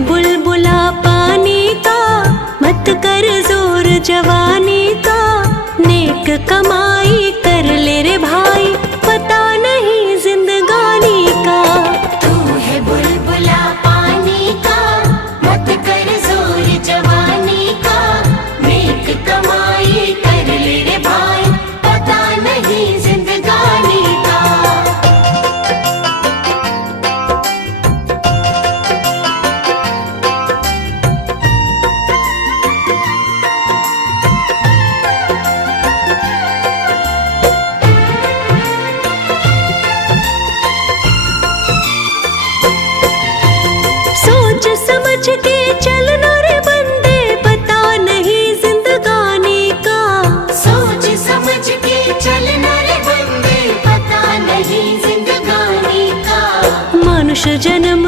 बुलबुला पानी का, मत कर जोर जवानी का। नेक कमाई कर ले रे भाई, पता नहीं जिंदगानी का। तू है बुलबुला पानी का, मत कर जोर जवानी का। नेक कमाई कर ले रे भाई, पता नहीं जिंदगानी का। सोच समझ के चलना रे बंदे, पता नहीं जिंदगानी का। सोच समझ के चलना रे बंदे, पता नहीं जिंदगानी का। मनुष्य जन्म